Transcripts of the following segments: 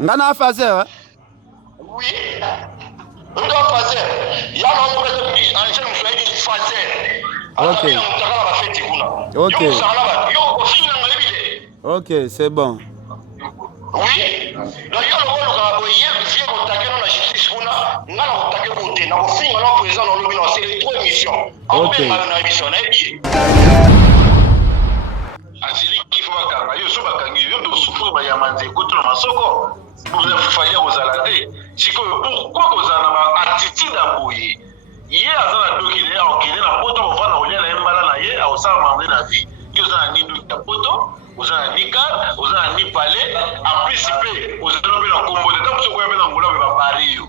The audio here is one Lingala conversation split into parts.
nga na fazer oui on doit fazer ya no peut angel mfedi fazer ok ok ok c'est bon oui donc yo lo ka boye vie ko takeno na justice kuna nga na ko take ko te na ko finga no président no lobi no c'est trois émissions ok na émission na bi asili kifu bakanga yo so bakangi yo to sufu ba yamanze kutu na masoko pour faya kozala te sikoyo pourquoi kozala na attitude aboye ye azala dokile ya okile na poto kovana kolia na embala na ye aosala mambe na vie yo ozala ni doki ya poto ozala ni car ozala ni palais en plus pe ozala mpe na kombo te ntango sokoya mpe na ngola mpe bapari yo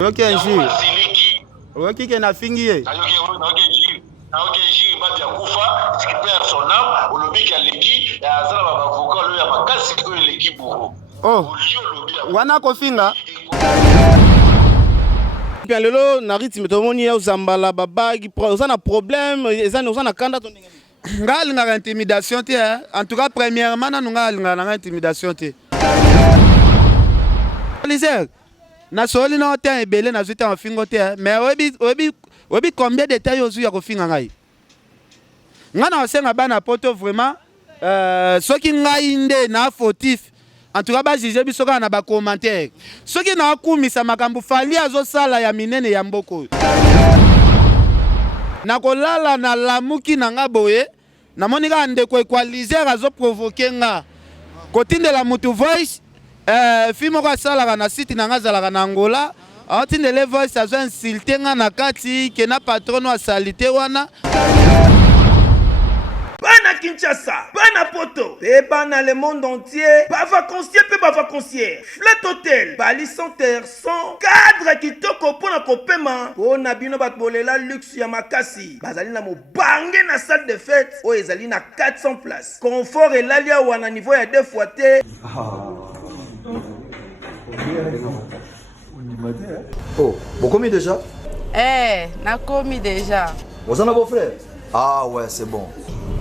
oyoki injure asiliki oyoki ke nafingi ye naoke injure babi akufa siki père son âme olobiki aleki azala bavoka oloyo ya makasi oyo eleki buro oh wana kofinga Bien lelo na rythme tomoni ya uzambala babagi oza na problème oza na kanda to ndenge nga alingaka intimidation te en tout cas premièrement nanu nga alingaka nanga intimidation te liser nasoli na ote ebele nazwi te mafingo te mais oyebi combien de temps yo ozwi ya kofinga ngai nga na osenga bana poto vraiment soki ngai nde na fautif en tout cas bajuge biso kaka na bacommentaire soki naakumisa makambo fali azosala ya minene ya mboko nakolala na lamuki na nga boye namoni kaka ndeko equalizer azoprovoke nga kotindela mutu voice fi moko asalaka na site na nga azalaka na Angola aotindele voice azo insulte nga na kati kena patrono asali te wana Bana Kinshasa, Bana Poto, et Bana le monde entier, Bavaconcier, pe Bavaconcier, Flat Hotel, Bali Center, son cadre kitoko pona kopema, pona bino batbolela luxe ya makasi, bazali na mo bangé na salle de fête, o ezali na 400 places, confort et l'alia wana niveau ya 2 fois te. Oh, vous commis déjà? Na commis déjà. Vous en avez vos frères? Ah ouais, c'est bon.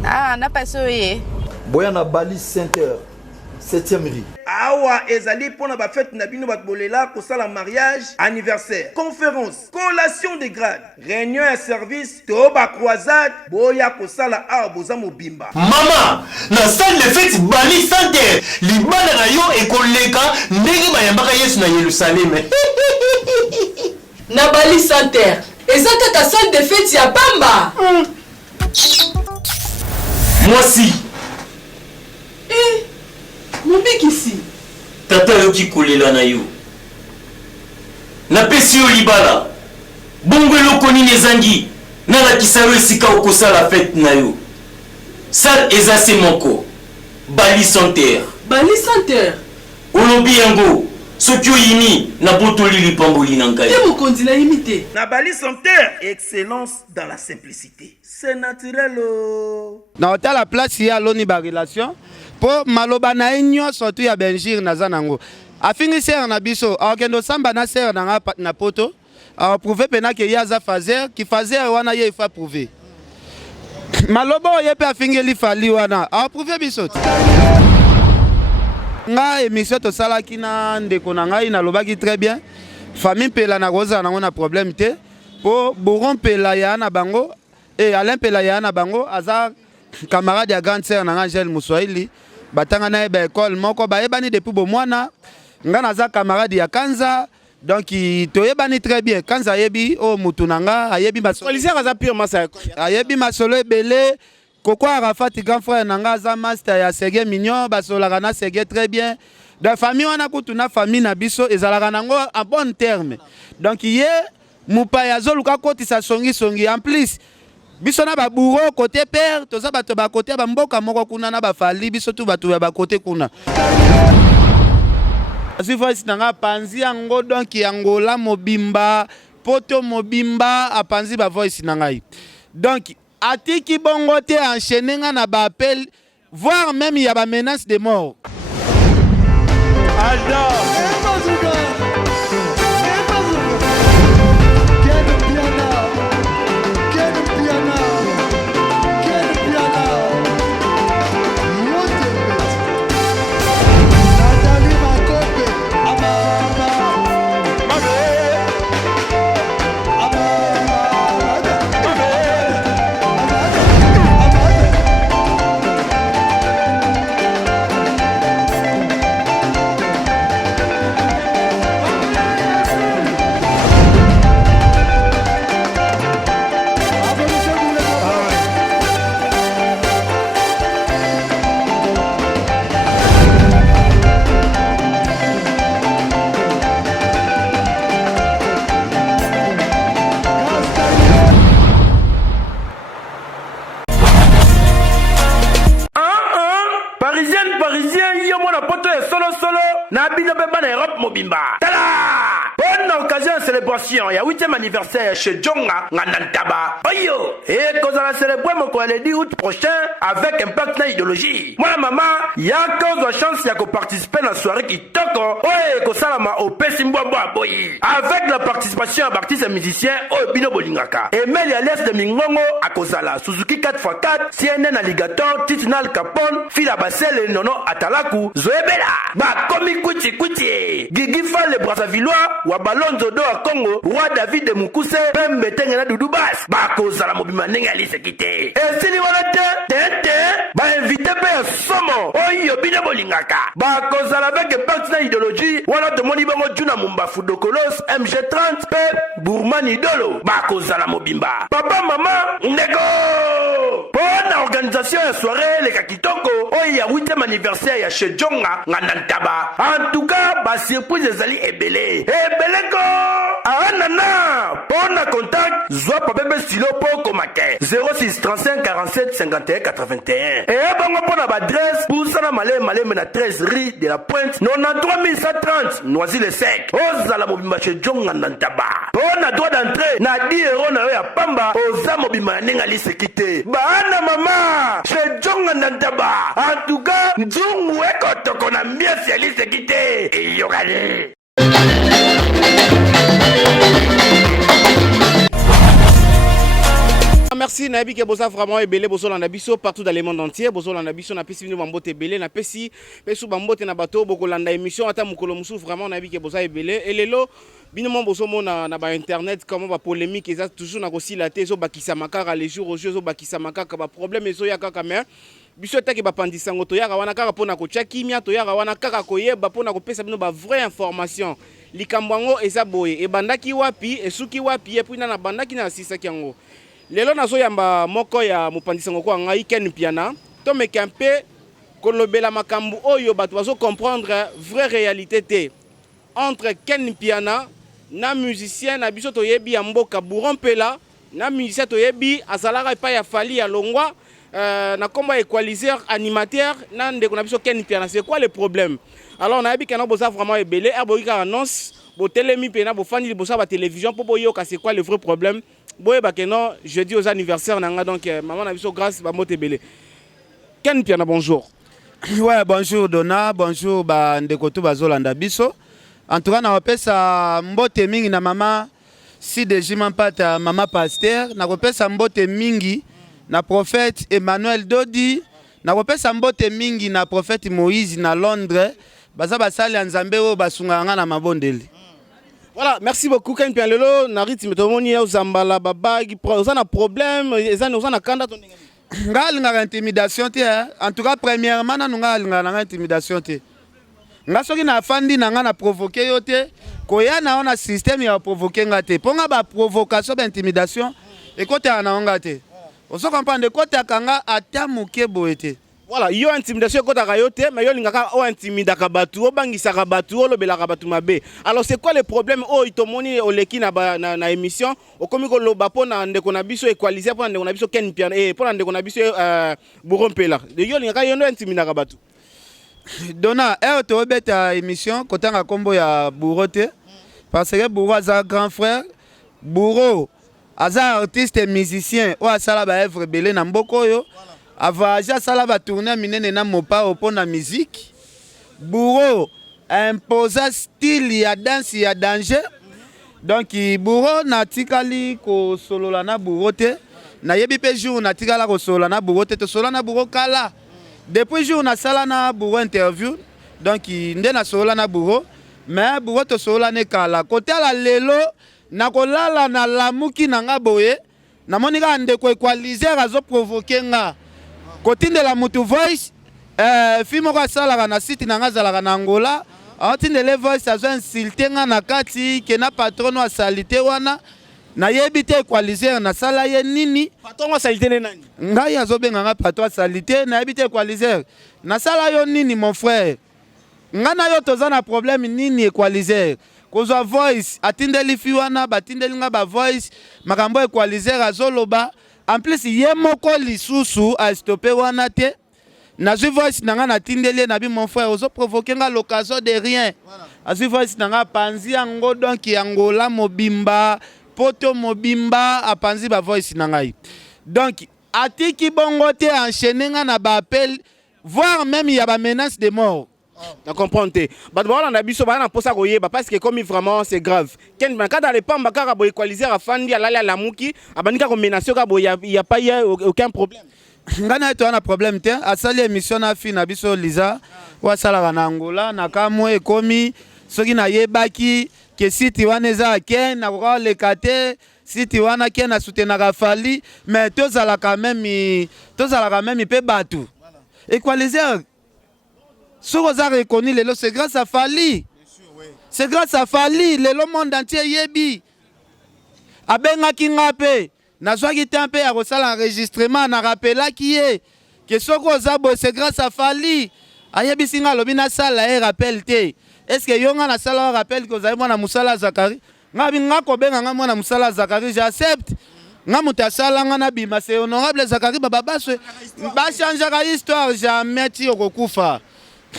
Ah, n'a pas soyé. Boyana Bali Center, 7e rue. Awa ezali pona ba fête na bino batbolela ko sala mariage, anniversaire, conférence, collation de grade, réunion et service, to ba croisade, boya ko sala awa boza mobimba. Mama, na salle de fête Bali Center, libana na yo ekoleka ndenge bayambaka Yesu na Yerusalem. Na Bali Center, ezaka ta salle de fête ya pamba. Moi si. Mobiki ici. Tata yoki kolela na yo. Na pesi yo libala. Bongo eloko nini ezangi. Na lakisa yo esika okosala fête na yo. Sal ezase moko. Bali Center. Bali Center. Olobi yango. Soki oyini na botoli lipamboli na ngai. Te mokonzi na imité. Na Bali Center, excellence dans la simplicité. C'est naturel. na hôtel la place ya loni ba relation po maloba na enyo surtout ya Benjir naza nango afingi ser na biso akendo samba na ser na na poto a prouver pena ke yaza fazer ki fazer wana ye fa prouver maloba ye pe afingi li fali wana a prouver biso nga émission to sala kina ndeko na ngai na lobaki très bien famille pela na koza na ngona problème te po boron pela ya na bango et Alain pela ya na bango aza camarade ya grande sœur na Angel Muswahili batanga na ba école moko ba ebani depuis bo mwana nga naza camarade ya Kanza donc to yebani très bien Kanza yebi o mutu nanga ayebi masolo Policier aza pire masa ayebi masolo ebele Koko Arafat grand frère nanga za master ya Sege Mignon basolaka na Sege très bien de famille wana kutu na famille na biso ezalaka nango en bon terme donc ye mupaya zoluka koti sa songi songi en plus biso na ba bourreau côté père toza bato ba côté ba mboka moko kuna na ba fali biso tu bato ba côté kuna asi voice nanga panzi yango donc Angola mobimba poto mobimba apanzi ba voice nangai donc atiki bongo te enchaîner nga na ba appel voire même il y a ba menace de mort Parisienne, parisien, yo mona poto ya solo na bino beba na Europe mobimba. Tala! Bonne occasion de célébration ya 8e anniversaire chez Djonga Nantaba. Oyo! Et qu'on a célébré mon le 10 août prochain avec Impact na idéologie. Moi maman, ya cause de chance ya ko participer à la soirée qui toko. Oye ko salama au Pesimbo boy. Avec la participation d'artistes et musiciens au Bino Bolingaka. Emel Alias de Mingongo à Kozala, Suzuki 4x4, CNN Alligator, Titinal Capone, Fila Basel et Nono Atalaku, Zoebela, Ba Komi Kuti, Gigi Fall le Brassavillois, Wabalon Zodo à Congo, Roi David de Mukuse, Pembe Tengena Doudoubass, Ba Kozala Mobima Nengali Sekite. Et si ni Tente, Ba invité Père Somo, Oyo Bino Bolingaka, Ba Kozala avec partenaire idéologie, Wala de Monibongo Juna Mumba Fudokolos, MG30, Pep, Bourman Idolo, Ba Kozala Mobimba. Papa, maman, Ndeko! Bonne organisation et soirée, les Kakitoko, Oya 8e anniversaire ya chez Djonga, Nantaba. En tout cas, ba surprise ezali ebele. Ebeleko! Nana! Bonne contact, Zoa Papebe Stilo Po Komake. 06 35 47 51 81. Et bon pour l'adresse, pour ça, Malé Mena 13 rue de la Pointe, 93 130, Noisy-le-Sec. Ozala Mobimba chez Djonga Nantaba. On a droit d'entrée, na 10 € na ya Pamba, Oza Mobimba Nengali Sekite. Bana mama, chez Djonga Nantaba. En tout cas, Nzungu Eko Toko na mbia Siali Sekite. Et Yogane. Merci Nabi ke bosa vraiment ebele boso la nabiso partout dans le monde entier boso la nabiso na pesi bino bambote ebele na pesi pesu bambote na bato boko landa émission ata mukolo musu vraiment Nabi ke bosa ebele et lelo bino mon boso mona na ba internet comment ba polémique eza toujours na kosila te zo bakisa makaka les jours au jeu zo bakisa makaka ba problème ezo ya kaka mais biso taki ba pandisango to yaka wana kaka pona ko chakimia to yaka wana kaka koyeba pona ko pesa bino ba vraie information likambango eza boye e bandaki wapi esuki wapi et puis na bandaki na sisaki yango. Lelo nazo yamba moko ya mopandisango kwa ngai Ken Piana to mekampe kolobela makambu oyo bato bazo comprendre vraie réalité te entre Ken Piana na musicien na biso to yebi ya mboka Bourron Pela na musicien to yebi azalaka pa ya Fali ya Longwa na komba équaliseur animateur na ndeko na biso Ken Piana. C'est quoi le problème? Alors na yebi kana boza vraiment ebele aboyika annonce bo telemi pena bo fani boza ba télévision pour boyoka c'est quoi le vrai problème? Boye bakeno jeudi aux anniversaires nanga donc maman na biso grâce ba motebele. Ken Piana bonjour. Ouais, bonjour Dona, bonjour ba ndeko to bazolanda biso. En tout cas na opesa mbote mingi na mama si de Jimampata mama pasteur na opesa mbote mingi na prophète Emmanuel Dodi na opesa mbote mingi na prophète Moïse na Londres baza basali ya Nzambe o basunganga na mabondeli. Voilà, merci beaucoup Ken Piana lelo na rythme to moni ya zambala babagi ça na problème ezana na kanda to ndenge. Ngal nga intimidation te en tout cas premièrement na ngal nga intimidation te. Nga soki na fandi na nga na provoquer yo te koya na ona système ya provoquer nga te. Ponga ba provocation ba intimidation et côté na nga te. Oso comprendre côté kanga ata muke boete. Voilà, yo intimidation kota kayote, mais yo lingaka o intimidaka batu, o bangisaka batu, o lobelaka batu mabe. Alors c'est quoi le problème? Oh, itomoni oleki na émission, o komi ko loba pona ndeko na biso equaliser pona ndeko na biso Ken Piana et pona ndeko na biso Bourron Pela. De yo lingaka yo ndo intimidaka batu. Dona, to beta émission kotanga kombo ya Bourro te parce que Bourro aza grand frère, Bourro aza artiste et musicien, o asala ba œuvre belé na mboko yo. Avaja sala ba tourner minene na mopa opona musique. Bourro imposa style ya danse ya danger. Donc Bourro na tikali ko solola na Bourro te. Na yebi pe jour na tikala ko solola na Bourro te to solola na Bourro kala. Depuis jour na sala na Bourro interview. Donc nde na solola na Bourro. Mais Bourro to solola ne kala. Côté la lelo na kolala na lamuki na nga boye. Na monika ndeko equaliser azo provoquer nga. Côté de la Mutu Voice, film ko sala na site na ngazala na Angola, antinde le voice azo insulter nga na kati ke na patron wa salite wana na yebite equaliser na sala ye nini patron wa salite nani ngai azo benga nga patron wa salite na yebite equaliser na sala yo nini mon frère nga na yo toza na problème nini equaliser kozwa voice atindeli fi wana batindeli nga ba voice makambo equaliser azoloba. En plus, il y a moko lisusu a stoppé wana te nazwi voice nanga natindeli na bi mon frère ozo provoquer nga l'occasion de rien azwi voice nanga panzi yango donc yangola mobimba poto mobimba apanzi ba voice nangai donc atiki bongo te enchaîner nga na ba appel voire même il y a ba menace de mort. Na comprendre te bato baolanda biso bana mposa koyeba parce que comme vraiment c'est grave ken banka dans les pamba kaka boy equaliser afandi alali alamuki abanika ko menacer ka boy y a pas aucun problème ngana to ana problème te asali émission na fi na biso Liza wa sala na Angola na kamwe ekomi soki na yebaki ke siti wana eza ken na ko le kate siti wana ken na soutenaka Fali mais tozala quand même pe batu equaliser. Ce que vous reconnu, c'est grâce à Fali. C'est grâce à Fali, le monde entier yebi. Abenga kingape, na zwaki tempe ya kosala enregistrement na rappela qui est que ce que c'est grâce à Fali. Ayebi singa lobi na sala e rappel te. Est-ce que yonga na sala rappel que vous avez mwana musala Zakari? Ngabi ngako benga nga mwana musala Zakari, j'accepte. Nga mutasala nga na bima c'est honorable Zakari baba baso. Ba changer histoire jamais ti okokufa.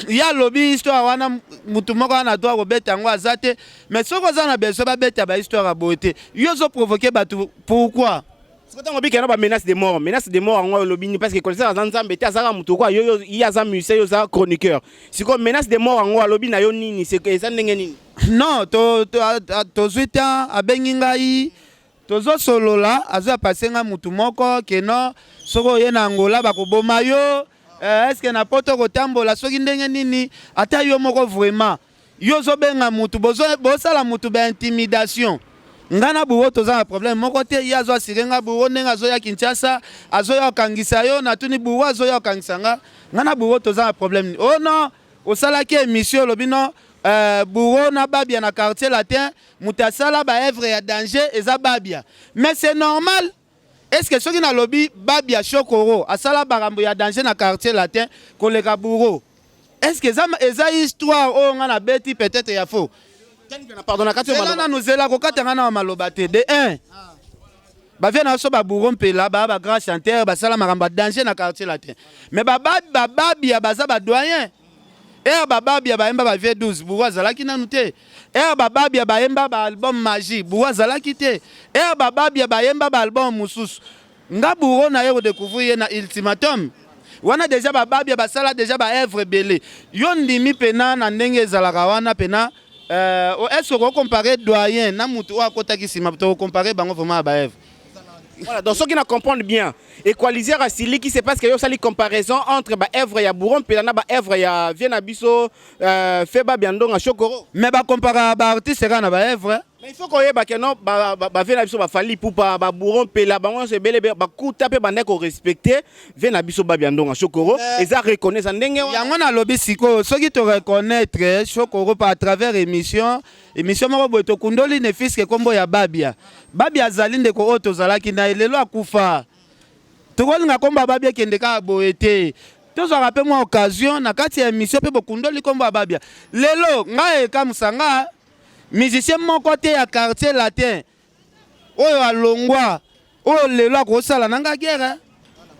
Ya lobby histoire wana mutu moko wana doit robeta ngo azate mais soko za na beso ba beta ba histoire a beauté yo zo provoquer batu pourquoi soko tango bikena ba menace de mort ngo lobby parce que connaisseur za nzambe te azaka mutu kwa yo ya za musée yo za chroniqueur siko menace de mort ngo lobby na yo nini c'est que ça ndenge nini non to zuita abengi ngai tozo solola azo passer nga mutu moko ke no soko ye na Angola ba ko boma yo. Est-ce que na poto kotambola soki ndenge nini ata yo moko vraiment yo zo benga mutu bozo sala mutu ba intimidation ngana buwo toza na problème moko te ya zo sirenga buwo nenga zo ya Kinshasa azo ya kangisa yo na tuni buwo azo ya kangisa ngana buwo toza na problème oh non osala ke émission lobino buwo na babia na quartier latin mutasala ba œuvre ya danger eza babia mais c'est normal. Est-ce que ceux qui ont lobby Babia Chokoro, à Sala Barambo, il y a danger dans le quartier latin, collègue Bourreau? Est-ce que ça une histoire où on a bêti peut-être il y a faux? Pardon, nous allons nous malobate. De un, Bavien a soba Bourreau Pela, Baba grand chanteur, Basala Maramba danger dans le quartier latin. Mais Babia Baza doyen. Babia Baemba vie 12, Bourreau Zalaki Nanouté. Babia Baemba album Magie, Bourreau Zalaki te. Babia Baemba album Moussous. Nga Bourreau na yo découvrir na ultimatum. Wana déjà Babia Basala déjà ba œuvre belé. Yon ndimi pena na ndenge zalaka wana pena. Est-ce qu'on compare doyen na mutu wa kota kisima to comparer bango vraiment ba œuvre. Voilà, donc ceux qui ne comprennent bien, équaliser à Sili qui c'est parce qu'il y a une comparaison entre œuvre ya Bourron et œuvre ya Vienabiso, Feba Biandong à Chokoro. Mais bah comparer à artiste c'est quand œuvre. Mais il faut qu'on ait que non, Vienabiso va fallir pour pas Bourron et la banque c'est bel et bien coup taper bandé qu'on respecte Vienabiso Biandong à Chokoro et ça reconnaît ça n'engue. Il y a un lobby siko, ceux qui te reconnaître Chokoro par travers émission moko boto kundoli ne fils que kombo ya Babia. Babia zalinde ko oto zalaki na lelo akufa. Tokolinga komba Babia kendeka boete. Tozo rappelle moi occasion na kati ya émission pe bokundoli kombo Babia. Lelo ngae kamusanga musicien mon côté ya quartier latin. Oyo alongwa. Oyo lelo akosala nanga guerre.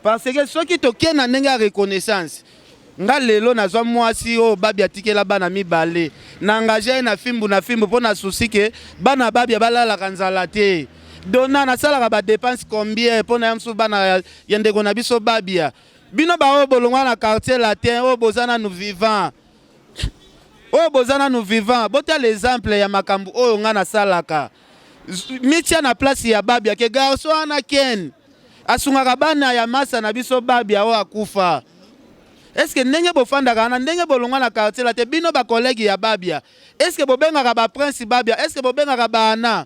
Parce que ceux qui toke na nenga reconnaissance. Nga lelo nazwa mwasi o Babia tikela bana mibale na engagé na fimbu pona souci ke bana Babia balala kanzala te dona na sala ba dépense combien pona yamsu bana yende kona biso Babia bino ba o bolongwa na quartier latin o bozana nous vivant bota l'exemple ya makambu o nga na salaka mitia na place ya Babia ke garso ana ken asunga bana ya masa na biso Babia o akufa. Est-ce que ndenge bofanda kana ndenge bolongwa na quartier la te bino ba collègue ya Babia? Est-ce que bobenga ba prince Babia? Est-ce que bobenga ba ana?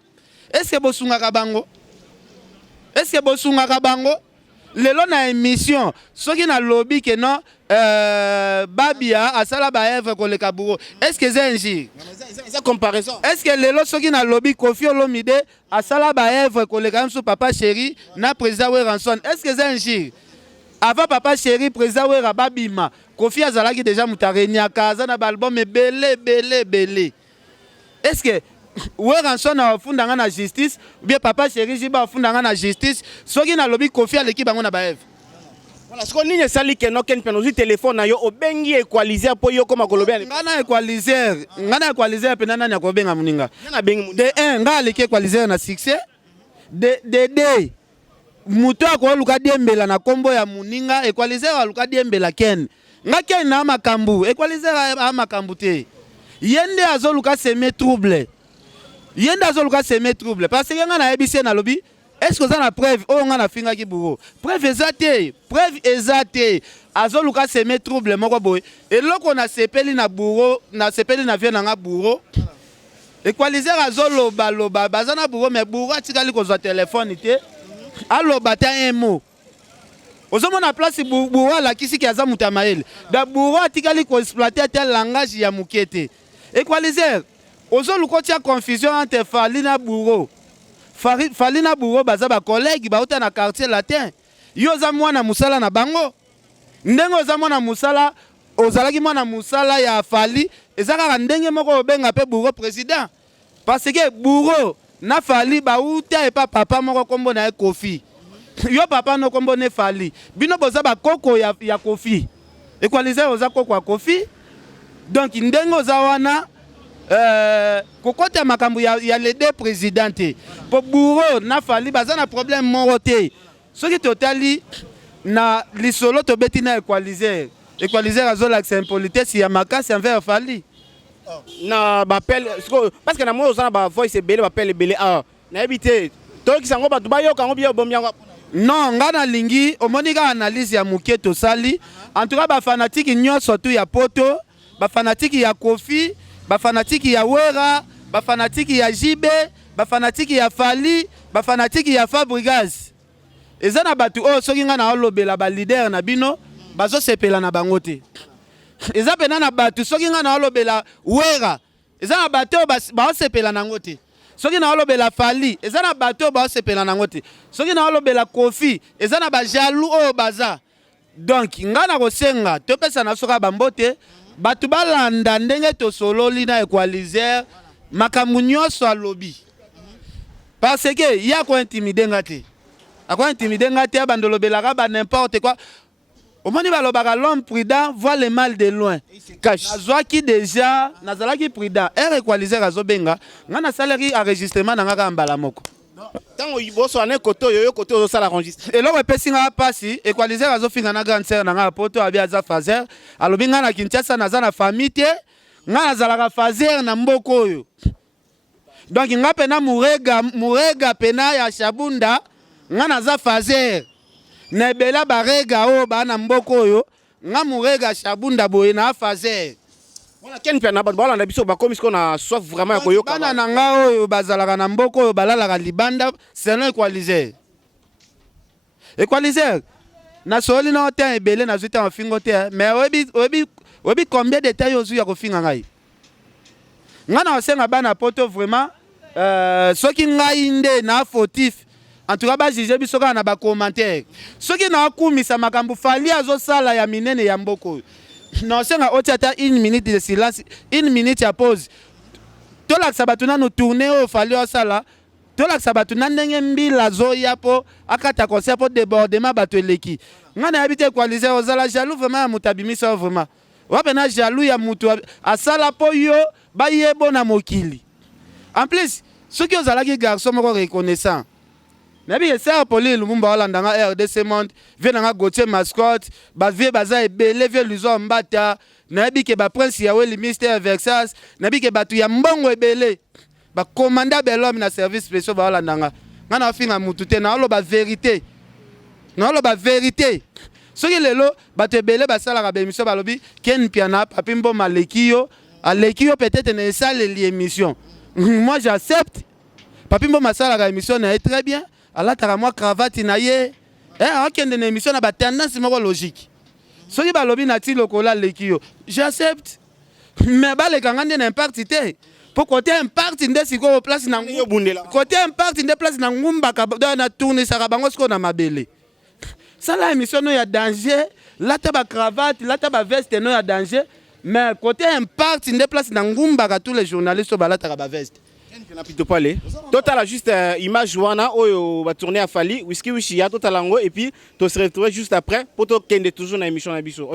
Est-ce que bosunga bango? Lelo na émission soki na lobby que non Babia asala ba œuvre koleka Bourreau. Est-ce que c'est un gire? C'est comparaison. Est-ce que lelo soki na lobby Kofi Olomide asala ba œuvre koleka mso papa chéri na président Weranson? Est-ce que c'est un gire? Avant papa chéri président Wera Babima Kofi azalaki déjà mutarenia kaza na album belé. Est-ce que Weranson a funda na justice ou bien papa chéri jiba funda na justice soki na lobby Kofi aleki bango na baev? Voilà, ce qu'on dit, c'est que nous avons un téléphone, nous avons un équalizer pour nous comme Colombien. Nous avons un équalizer, nous avons un équalizer pour nous avons un muninga. De un, nous avons un équalizer na succès. De deux, muto ko luka diembela na kombo ya muninga équalizer luka diembela ken. Nga ken na makambu, équalizer a makambu te. Yende azo luka seme trouble. Yende azo luka seme trouble parce que nga na ebise na lobi. Est-ce que vous avez une preuve? Oh, on a une finga qui bourreau. Preuve exacte. Preuve exacte. Azo luka se met trouble moko boy. Et là qu'on a sepeli na bourreau, na sepeli na vie na bourreau. Équaliser azo loba loba. Bazana bourreau mais bourreau atikali ko zo téléphone ité. Allo bata un mot. Ozo mona place bourreau la kisi ki aza mutamael. Da bourreau atikali ko exploiter tel langage ya mukete. Équaliser. Ozo luko tia confusion entre Fali na bourreau. Falina Bourreau baza ba collègue ba uta na quartier latin. Yo za mwana musala na bango. Ndengo za mwana musala ozalaki mwana musala ya Fali ezaka ndenge moko benga pe Bourreau président. Parce que Bourreau na Fali ba uta e pa papa moko kombo na Kofi. Yo papa no kombo ne Fali. Bino boza ba koko ya Kofi. Equaliser oza koko ya Kofi. Donc ndengo za wana kokota makambu ya les deux présidents pour Bourreau na Fali baza na problème moroté ce qui totali na lisolo to beti na équaliser azola que c'est impolitesse ya makasi envers Fali na bapel parce que na moi osana ba voice belé bapel belé na habité to ki sango batu ba yo kango bio bomyango non ngana lingi omonika analyse ya muketo sali en tout cas ba fanatique nyonso tu ya poto ba fanatique ya Kofi ba fanatique ya Wera, ba fanatique ya Jibe, ba fanatique ya Fali, ba fanatique ya Fabregas. Ezana batu o soki nga na olobela ba leader na bino, bazo sepela na bango te. Eza pena na batu soki nga na olobela Wera, ezana batu ba sepela na ngo te. Soki na olobela Fali, ezana batu ba sepela na ngo te. Soki na olobela Kofi, ezana ba jaloux o baza. Donc nga na kosenga to pesa na soka bambote. Batu balanda ndenge to sololi na équaliser makambu nyonso alobi parce que ya ko intimider ngate akwa intimider ngate bandolobelaka ba n'importe quoi omoni balobaka l'homme prudent voit le mal de loin nazwaki déjà nazalaki prudent équaliser azobenga ngana salari enregistrement na ngaka mbala moko tango iboso ane koto yo koto zo sala enregistre et là pesi nga pasi équaliser azofinga na grande sœur na nga poto abi aza fazer alobi nga na Kinshasa naza na famille te nga nazalaka fazer na mboko oyo donc nga pena murega pena ya Shabunda nga naza fazer na ebela barega o ba na mboko oyo nga murega Shabunda boye na fazer. Voilà ken pe na ba balanda biso ba komi ko na soif vraiment ya koyoka bana na nga oyo bazalaka na mboko oyo balalaka libanda selon équaliser na soli na temps ebele na zuta mafingo te mais obi combien de temps yozu ya kofinga ngai nga na osenga bana poto vraiment soki ngai nde na fautif en tout cas ba juger biso kana na ba commentaire soki na akumisa makambu Fali azosala ya minene ya mboko non c'est un autre une minute de silence une minute à pause tout la sabatuna nous tourner au Fali au sala tout la sabatuna ndenge mbila zoya po akata conseil pour débordement bato eleki ngana habité équaliser aux ala jaloux vraiment mutabimisa vraiment wapena jaloux ya mutu asala po yo ba yebo na mokili en plus ceux qui ozalaki garçon moko reconnaissant nabi esa poli lumumba Hollande nga RDC monde vient nga Gauthier mascotte ba vie baza ebele vie luzo mbata nabi ke ba prince ya Weli Mister Versace nabi ke batu ya mbongo ebele ba commandant belhomme na service spécial ba Hollande nga na finga mutu te na lo ba vérité soki lelo batu ebele basala ka émission balobi ken piana papimbo malekio alekio peut-être ne sale l'émission moi j'accepte papimbo masala ka émission na très bien ala tara moi cravate na ye akende na émission na ba tendance moko logique soki balobi na ti lokola lekio j'accepte mais baleka ngande na impact te po côté impact nde siko place na ngubundela côté impact nde place na ngumba ka na tourner saka bango siko na mabele sala émission no ya danger lata ba cravate lata ba veste no ya danger mais côté impact nde place na ngumba ka tous les journalistes balata ka ba veste Total juste image wana oyo va tourner à Fali Whisky Wishia total lango et puis to se retrouver juste après pour to kende toujours na émission na biso.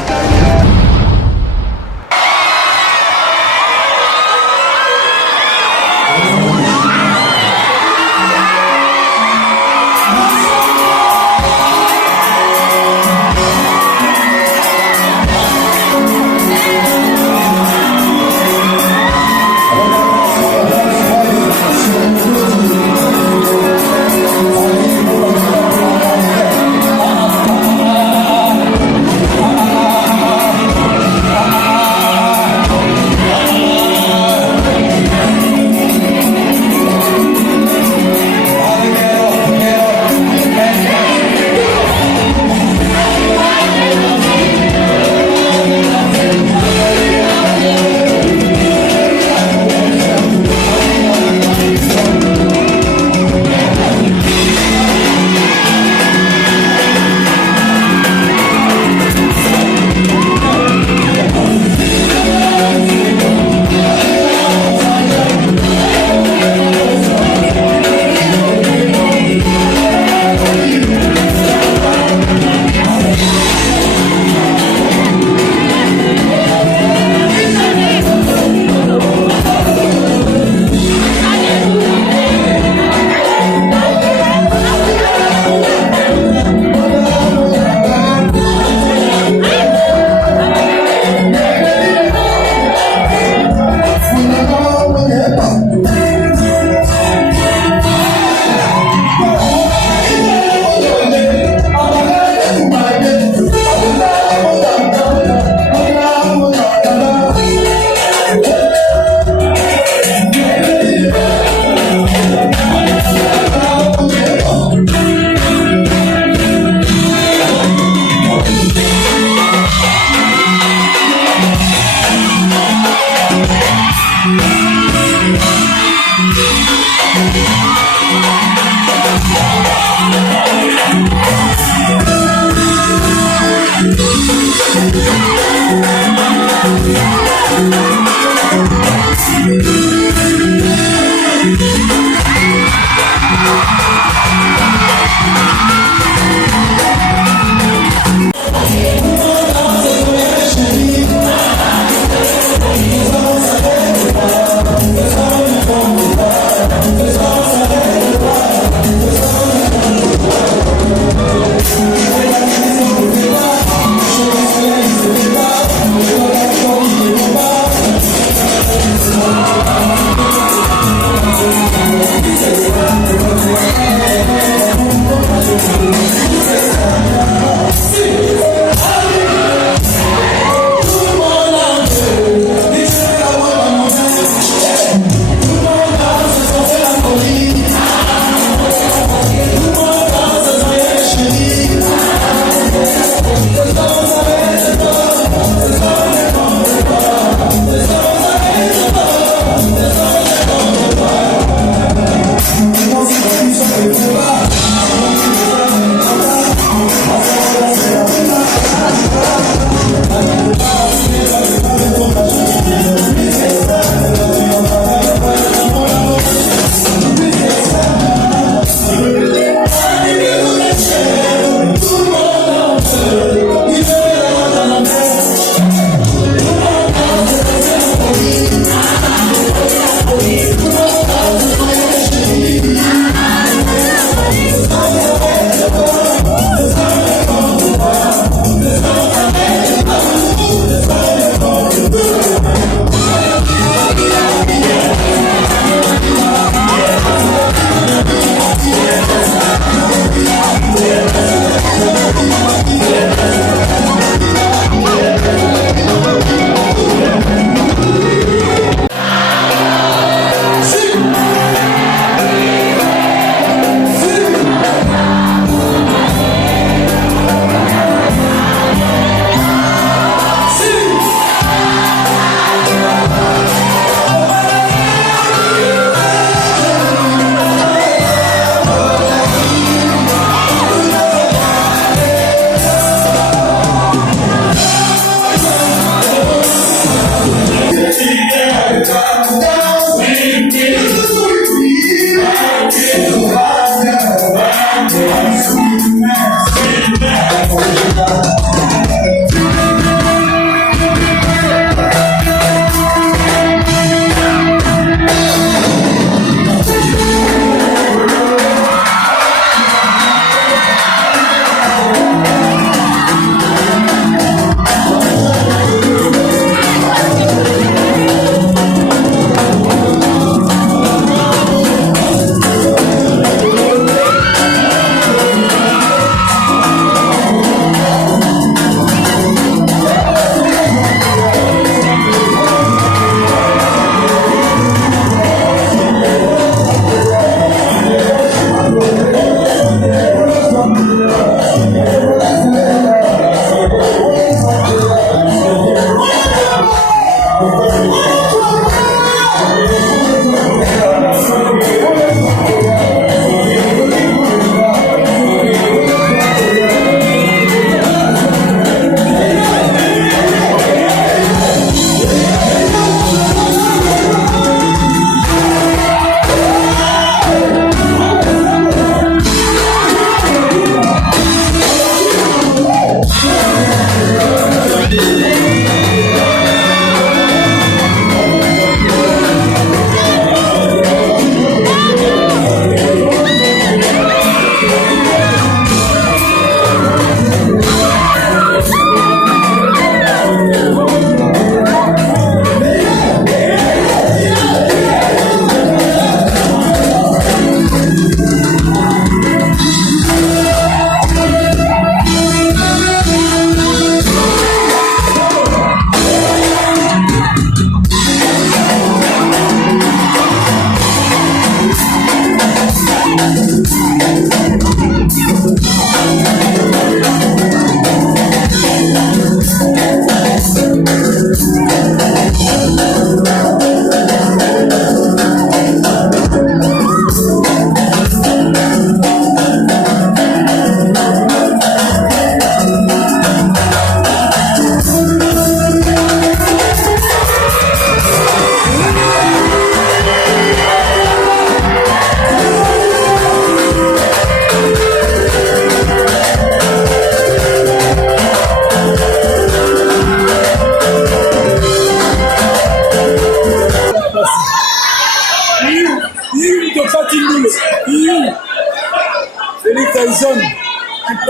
Thank you.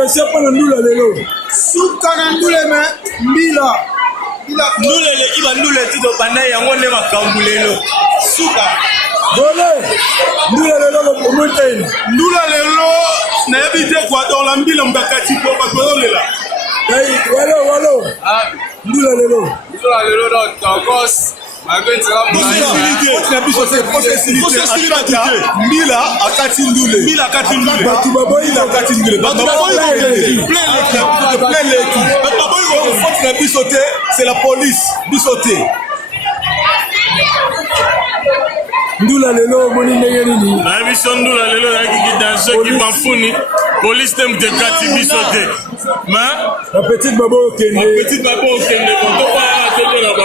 pression pour le ndula lelo. Suka na ndule me mbila. Ndule le iba ndule tido bana yango ne makambu lelo. Suka. Dole. Ndula lelo le montagne. Ndula lelo na yebite kwa dans la mbila mbakati po ba lela. Hey, walo. Ndula lelo. Ndula lelo do tokos. Mbila akati ndule. Batu baboyi akati ndule. Batu baboyi na bisote, c'est la police. Bisote. Ndula lelo moni ndenge nini? Na biso ndula lelo na kiki danse ki bafuni. Police tem de kati bisote. Ma la petite babo okende. La petite babo okende. To pa te na ba.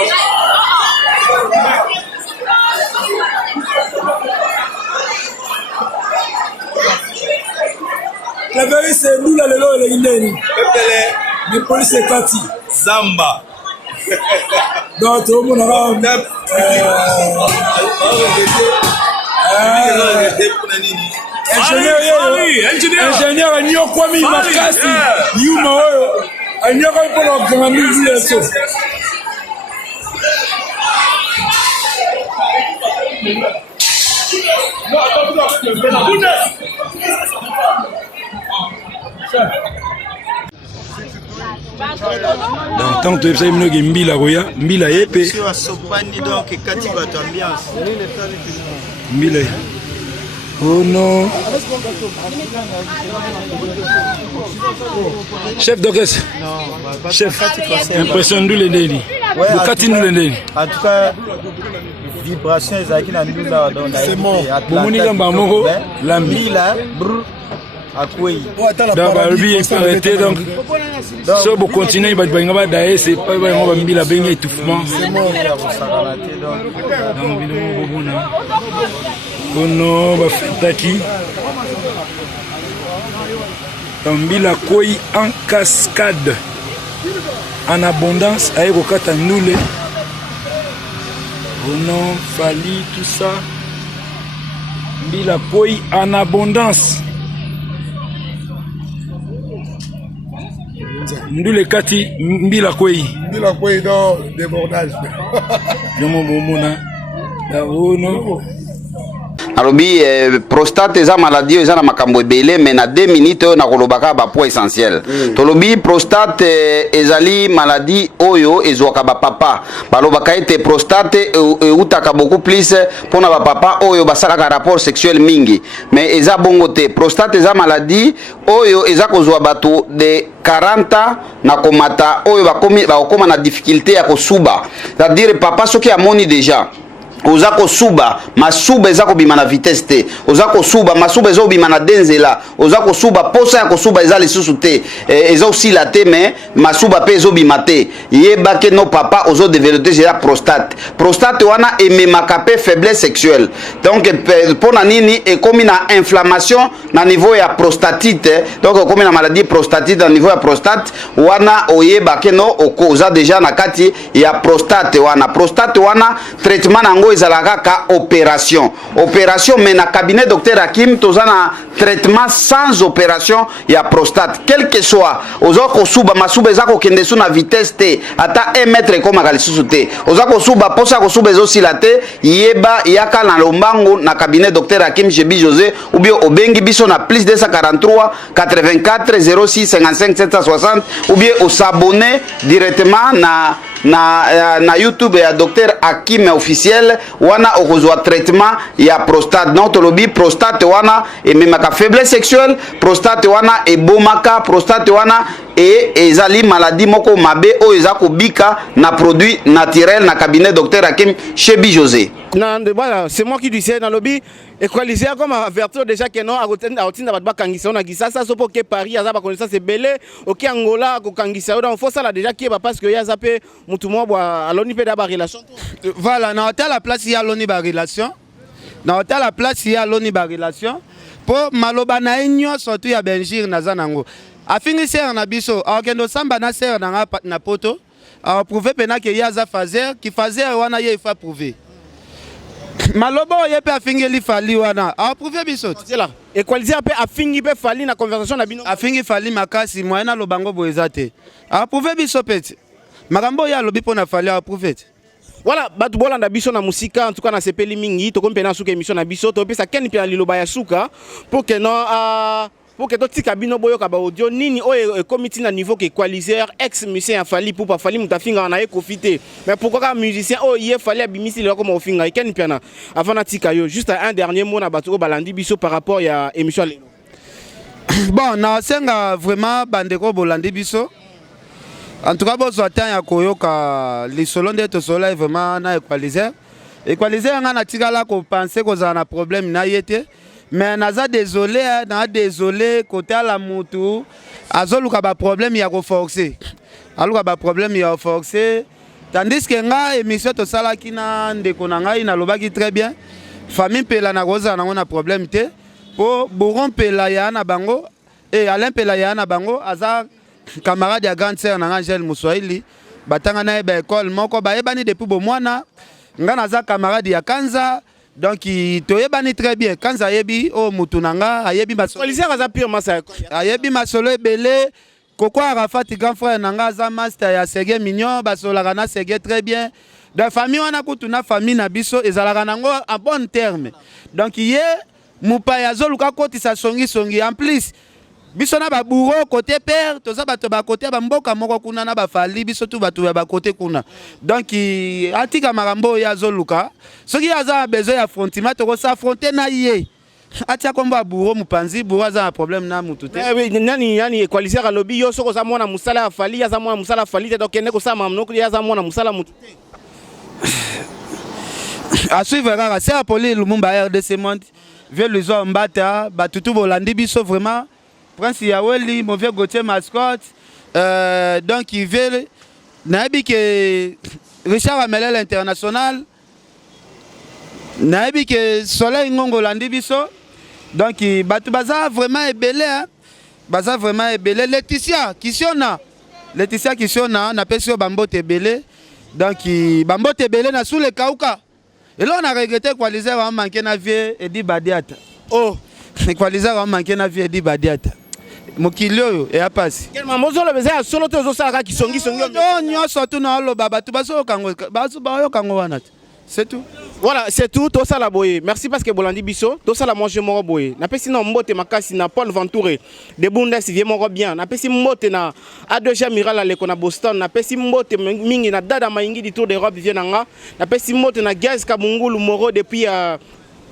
La vérité c'est nous la lelo le indeni. Pepele. Le police est kati. Zamba. Donc tout le monde a ingénieur anyokwami makasi yuma oyo anyokwami mpona kokanga mizi yeso. Donc tant que tu sais que mbila roya mbila yepe sur sopani donc kati bato ambiance mbila oh non chef d'orchestre non chef impression ndule ndeni bukati ndule ndeni en tout cas vibration ezaki na ndula donc c'est bon bomoni lamba moko lambi mbila brr akwei donc balobi arrêté donc so bo continuer ba balinga ba dae c'est pas ba ngo mbila bengi étouffement donc bilimo bobona ono ba fetaki mbila koi en cascade en abondance aye kokata ndule ono fali tout ça mbila koi en abondance ndule kati mbila kwei dans débordage yomo bomona dawono alobi prostate eza maladie eza na makambo ebele mais na 2 minutes oyo nakolobaka bapoint essentiel tolobi prostate ezali maladie oyo ezwaka bapapa balobaka ete prostate eutaka beaucoup plus mpona bapapa oyo basalaka rapport sexuel mingi mais eza bongo te prostate eza maladie oyo eza kozwa bato de 40 na komata oyo bakokoma na difficulté ya kosuba c'est-à-dire papa soki amoni déjà oza kosuba masuba eza kobima na vitesse te oza kosuba masuba eza kobima na denzela oza kosuba posa ya kosuba eza lisusu te eza osila te mais masuba pe ezobima te yebake no papa ozo développer déjà prostate wana ememaka pe faiblesse sexuelle donc pona nini ekomi na inflammation na niveau ya prostatite donc ekomi na maladie prostatite na niveau ya prostate wana oyebake no oza déjà na kati ya prostate wana traitement nango ezalaka ka opération mais na cabinet docteur Hakim toza na traitement sans opération ya prostate quel que soit oza kosuba masuba eza kokende su na vitesse te ata 1 mètre ekomaka lisusu te oza kosuba posa kosuba ezosila te yeba yaka na lombango na cabinet docteur Hakim Chebi José ou bien obengi biso na plus 243 84 06 55 760 ou bien osabonner directement na YouTube ya docteur Hakim officiel wana okozwa traitement ya prostate non tolobi prostate wana ememaka faiblesse sexuelle prostate wana ebomaka prostate wana ezali maladie moko mabe oyo eza kobika na produit naturel na cabinet docteur Hakim Chebi José. Voilà, c'est moi qui disais dans le lobby et quoi lisez comme avertir déjà que non à rotina ba kangisa na gisa ça sopo ke Paris aza ba connaissance c'est belé OK Angola ko kangisa donc faut ça là déjà qui va parce que ya zappé mutu mo boa aloni pe d'aba relation voilà na hôtel la place ya aloni ba relation na hôtel la place ya aloni ba relation pour maloba na enyo surtout ya Benjir na zanango afingi ser na biso akendo samba na ser na poto a prouver pena que ya za fazer qui fazer wana ye fa prouver maloba oyo pe afingeli fali wana approuvé biso là équaliser pe afingi pe fali na conversation na bino afingi fali makasi moyen na lobango boeza te approuvé biso peti makambo ya lobi pona fali approuvé. Voilà, batu bolanda biso na musika en tout cas na sepeli mingi to kompena suka émission na biso to pesa ken pe liloba ya suka pour que non pour que to tika bino boyoka ba audio nini o comité na niveau que équaliser ex musicien fali pour pas fali mutafinga na ekofité mais pourquoi ka musicien o yé fali abimisi le comme ofinga ken piana avant na tika yo juste un dernier mot na batu ko balandi biso par rapport ya émission lelo. Bon na senga vraiment bandeko bolandi biso. En tout cas, si vous avez les solons de soleil vraiment na équaliser. Équaliser, on a tiré qu'on pensait qu'on a un problème na yete. Mais on a désolé côté à la moto. Azolu ka ba problème il y a reforcé. Alu ka ba problème il y a forcé. Tandis que nga émission to sala ki na ndeko na ngai na lobaki très bien. Famille pela na goza na on a problème te. Po boron pela ya na bango et Alain pela ya na bango aza camarade ya grande sœur na Angel Muswahili batanga na ba école moko ba yebani depuis bo mwana nga naza camarade ya Kanza donc to yebani très bien Kanza yebi o mutu nanga ayebi masolo équaliser aza pire masa ayebi masolo ebele koko Arafat grand frère nanga za master ya Sege Mignon basolaka na Sege très bien de famille wana kutu na famille na biso ezalaka nango en bon terme donc ye mupa ya zoluka koti sa songi en plus biso na ba bourreau côté père toza bato ba côté ba mboka moko kuna na ba fali biso tu bato ba côté kuna donc atika marambo ya zoluka soki aza besoin ya affrontement to ko s'affronter na ye atia komba bourreau mupanzi bourreau aza un problème na mutu te nani équaliser ka lobby yo soko za mona musala ya fali ya za mona musala fali te donc ene ko sa mamno ya za mona musala mutu te à suivre rara c'est Apolli Lumumba RDC monde vieux Luzo Mbata batutu bolandi biso vraiment Prince Yaweli, mauvais Gauthier mascotte, donc il veut, naïbi que Richard Amelel international, naïbi que Soleil Ngongo Landibiso, donc Batu Baza vraiment est belé, Baza vraiment est belé. Laetitia Kisiona, n'a pas sur Bambo Tebele, donc Bambo Tebele na sous le Kauka. Et là on a regretté quoi les heures ont manqué na vie et dit Badiata. Oh, quoi les heures ont manqué na vie et dit Badiata. Mokilio et apasi. Quel moment zo le besoin solo to zo sala ki songi. Non, nyoso tu na lo baba tu baso kango baso ba yo kango wana. C'est tout. Voilà, c'est tout. To sala boye. Merci parce que bolandi biso. To sala manger moko boye. Na pesi na mbote makasi na Paul Ventouré. De Bundes vie moko bien. Na pesi mbote na A2G Miral ale kona Boston. Na pesi mbote mingi na dada maingi du Tour d'Europe vienanga. Na pesi mbote na Gaz Kabungulu Moro depuis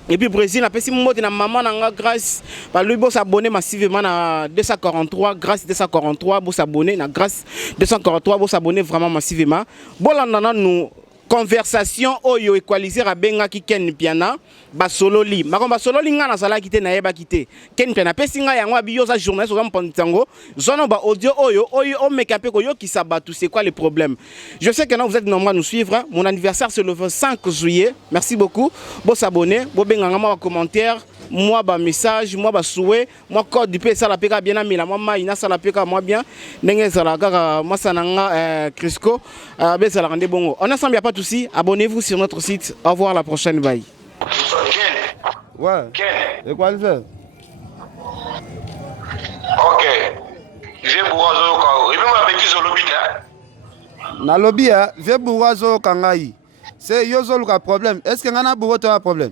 et puis Brésil, a fait mot na maman nanga grâce par lui bon s'abonner massivement na 243 grâce 243 bon s'abonner na grâce 243 bon s'abonner vraiment massivement. Bon là nous conversation oyo équaliser a benga ki ken piana basololi mako basololi nga na sala kité na yeba kité ken piana pesinga yango abiyo za journaliste o mpontango zono ba audio oyo o mekape ko yo ki sabatu c'est quoi le problème. Je sais que non vous êtes nombreux à nous suivre. Mon anniversaire c'est le 5 juillet. Merci beaucoup. Bon s'abonner, bon benga moi commentaire, moi ba message, moi ba souhait, moi code du PC la peka bien ami la moi ina sala peka moi bien ndenge sala kaka moi sananga Crisco be sala rende bongo. On ensemble y a pas de souci, abonnez-vous sur notre site. Au revoir, à la prochaine, bye. Ouais. Et quoi le faire? Ok. J'ai bourrazo kao. Et puis ma bêtise au lobby là. Na lobby j'ai bourrazo kangai. C'est yozo le problème. Est-ce que ngana bourro tu as un problème?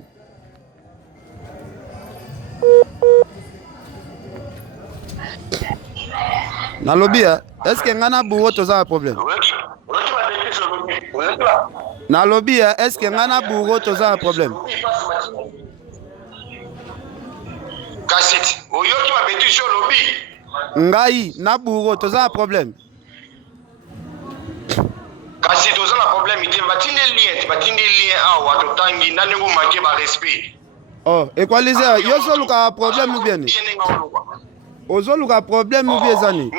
Na lobby est-ce que ngana bourro tu as un problème? Na lobby est-ce que ngana bourro tu as un problème? Kassit. Oyo qui m'a bêtise sur lobby. Ngai na bourro tu as un problème. Kassit tu as un problème. Il batine lien ah wa to tangi na nengo manquer ba respect. Oh, équaliser yozo le problème ou bien? Ozo le problème ou bien zani?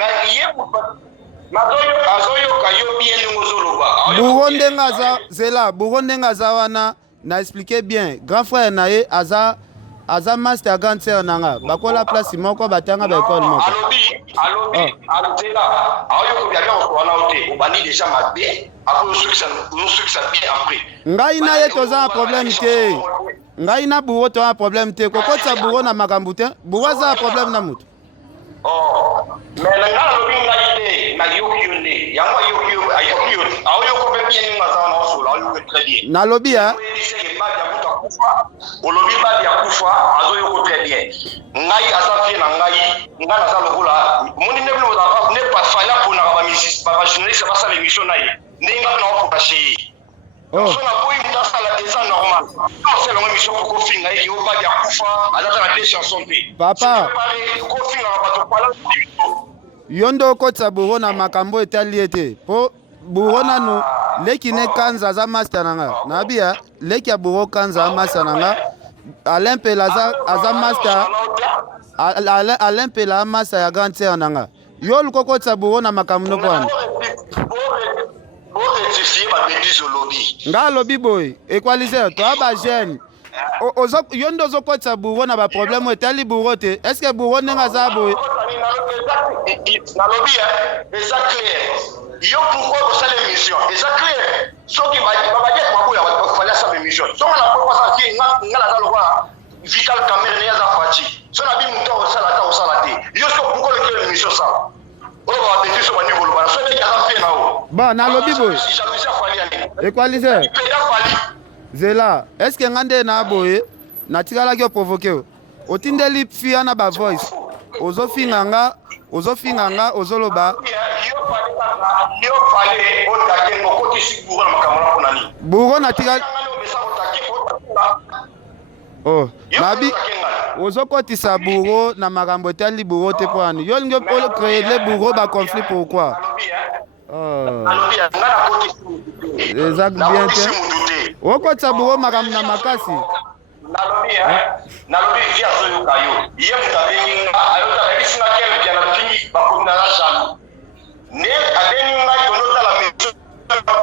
Buronde ngaza wana na expliquer bien grand frère nae aza aza master ya grande sœur nanga bakola place moko batanga ba école moko alobi alotela aoyo bien on a ôté on bani déjà mabe après nous ça bien après ngai na ye toza un problème te ngai na bureau to un problème te kokotsa bureau na makambu te bureau za problème na mutu mais na ngala lobi ngai te na yoki yango yoki aoyo ko pe bien ngaza na solo aoyo très bien na lobi ha olobi badi ya kufa azoyoko très bien ngai aza fie na ngai naza lokola moni ne bino ne pas fala pour na ba journaliste ba sala émission na ye ndenge na ko passer so na boyi mtasala déjà normal c'est la émission pour ko finga ye yo badi ya kufa aza na des chansons pe papa ko finga ba to pala yondo kotsa bureau na makambo etali ete po bureau nanu leki ne kanza za master nanga nabia leki ya bureau kanza master nanga Alain Pela aza master Alain Pela master ya grande sœur nanga yo lukoko tsa bureau na makambo no kwana nga lobi boy equaliser to aba jeune yondo zokotsa bureau na ba problème etali bureau te est-ce que bureau nenga za boy nalobi eza clair yo pourquoi vous allez l'émission eza clair soki babadiet maboya bakufanya sa émission songa na pourquoi ça qui ngala za lokwa vital camera ne yaza fati so na bi muto osala te yo so pourquoi le émission ça oyo ba beti so bani bolo so be kaza fe na o ba na lobi boy equaliser zela est-ce que ngande na boye na tikala ki provoquer otindeli fia na ba voice ozofinganga ozoloba yo fale otake ngoko tisi bureau na makamala konani bureau na tikala oh nabi ozokotisa bureau na makambo etali bureau te po ani yo lingi polo créer le bureau ba conflit pourquoi exact bien te okotisa bureau makambo na makasi nalobi via soyo kayo ye mutabenga ayota kabisina kele pia na tingi bakunda na jalu ne abenga yonota la mission